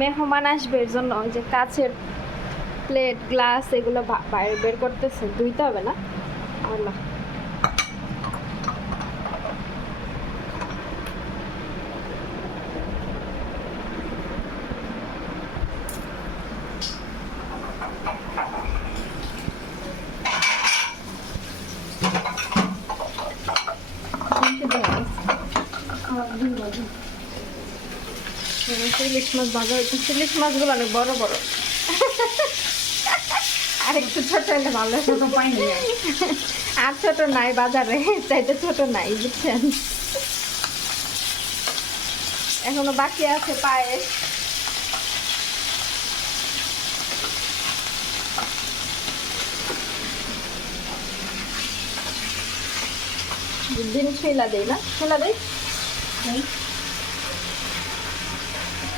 মেহমান আসবে এর জন্য যে কাছের প্লেট গ্লাস এগুলো বাইরে বের করতেছে। ধুইতে হবে না? আল্লাহ। ইলিশ মাছ ভাজা হয়েছে। ইলিশ মাছগুলো অনেক বড় বড়। আর একটু ছোট হলে ভালো। ছোট পাইনি আর ছোট নাই বাজারে চাইতে ছোট নাই বুঝছেন? এখনও বাকি আছে পায়েস দিন ছুইলা দেই না? ছুইলা দেই।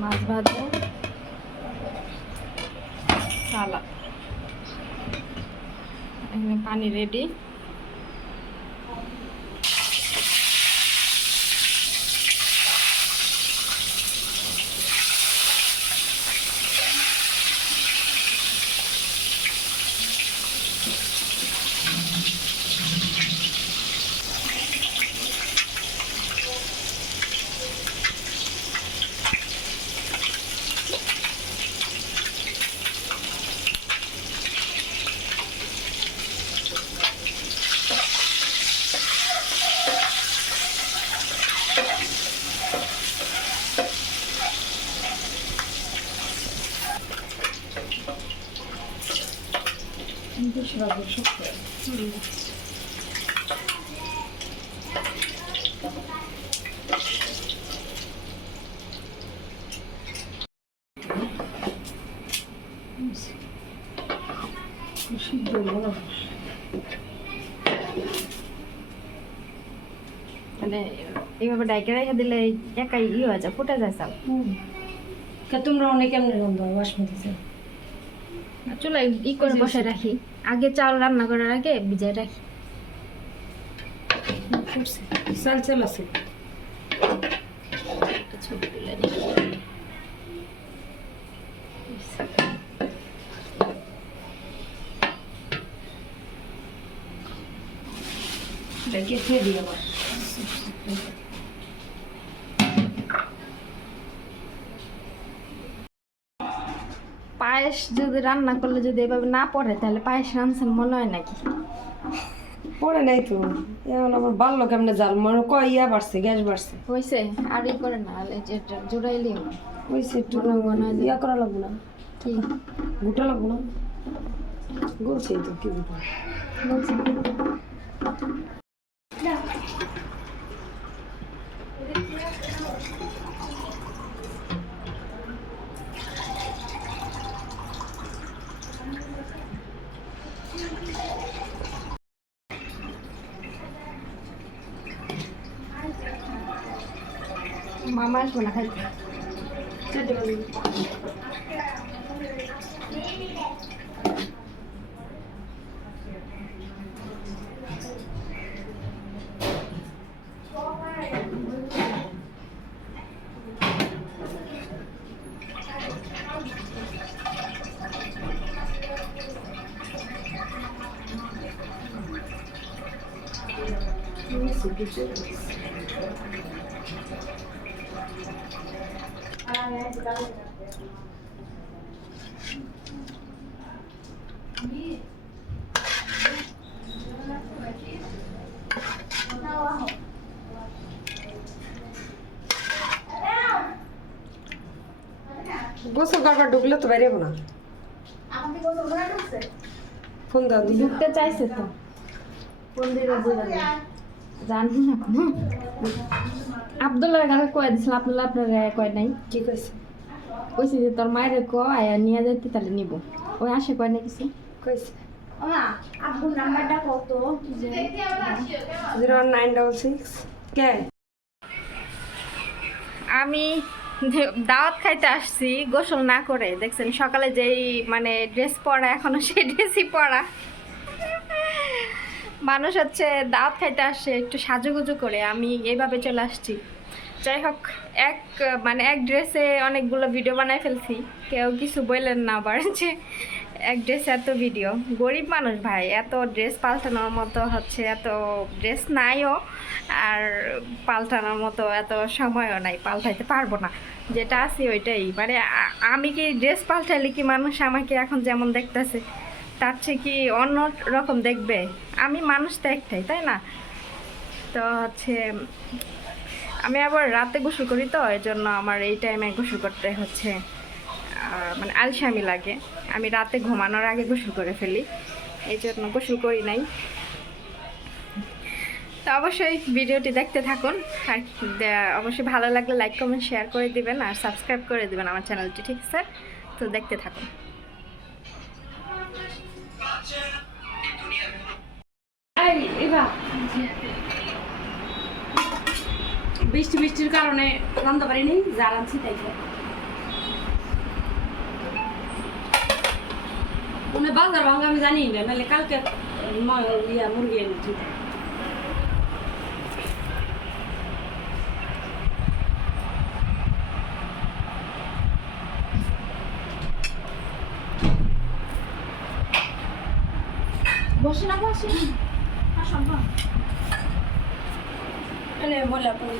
মাছ ভাজা সালাদ। এখানে পানি রেডি সিদ্ধ মানে এইভাবে ডাইকে রেখে দিলে একাই ই হয়ে যায়, ফুটে যায় তোমরা অনেক কেমনে রান্না বাসমতি চাল। চুলায় ই করে বসে রাখি। আগে চাল রান্না করে রাখে ভিজায় রাখি। চাল চাল আছে। নিই। এটাকে পায়েস যদি রান্না করলে যদি এভাবে না পড়ে তাহলে পায়েস রান্না মনে হয় নাকি? পড়ে নাই তো। এখন আবার লোক কেমনে জাল? মনে কয় ইয়া বাড়ছে গ্যাস বাড়ছে। হয়েছে আর ই করে না যে জোড়াইলি হয়েছে একটু। ইয়া করা লাগবো না। কি? গুটা লাগবো না। তো কি গুটা মামা আসবে না খাইতে চারটে বাজে গোসল করবার ঢুকলে তো বাইরে না ফোন দাও দিই ঢুকতে চাইছে তো কোন দিকে বুঝা জানি না কোনো আবদুল্লাহর কাছে কয়ে দিছিল আবদুল্লাহ আপনার কয় নাই? কি কইছে? কইছি যে তোর মায়ের ক আয়া নিয়ে যাইতে তাহলে নিব। ওই আসে কয় না কিছু। কইছে। মা আব্বুর নাম্বারটা কত? Zero nine double six. কে? আমি দাওয়াত খাইতে আসছি গোসল না করে দেখছেন সকালে যেই মানে ড্রেস পরা এখনও সেই ড্রেসই পরা। মানুষ হচ্ছে দাওয়াত খাইতে আসে, একটু সাজুগুজু করে। আমি এইভাবে চলে আসছি। যাই হোক, এক মানে এক ড্রেসে অনেকগুলো ভিডিও বানাই ফেলছি। কেউ কিছু বললেন না আবার যে এক ড্রেসে এত ভিডিও গরিব মানুষ ভাই, এত ড্রেস পাল্টানোর মতো হচ্ছে, এত ড্রেস নাইও। আর পাল্টানোর মতো এত সময়ও নাই, পাল্টাইতে পারব না। যেটা আছে ওইটাই। মানে আমি কি ড্রেস পাল্টাইলে কি মানুষ আমাকে এখন যেমন দেখতেছে? তার চেয়ে কি অন্য রকম দেখবে? আমি মানুষ তো একটাই, তাই না? তো হচ্ছে, আমি আবার রাতে গোসল করি তো এই জন্য আমার এই টাইমে গোসল করতে হচ্ছে মানে আলসামি লাগে। আমি রাতে ঘুমানোর আগে গোসল করে ফেলি এই জন্য গোসল করি নাই। তো অবশ্যই ভিডিওটি দেখতে থাকুন, আর অবশ্যই ভালো লাগলে লাইক কমেন্ট শেয়ার করে দিবেন, আর সাবস্ক্রাইব করে দিবেন আমার চ্যানেলটি ঠিক আছে? তো দেখতে থাকুন। এই বৃষ্টি, বৃষ্টির কারণে রান্না পারিনি যা রাঁধছি তাই মানে বাজার ভাঙা আমি জানি না, নাহলে কালকে ইয়া, মুরগি এনে ঠিক বসে না, বসে এনে বলে আপনি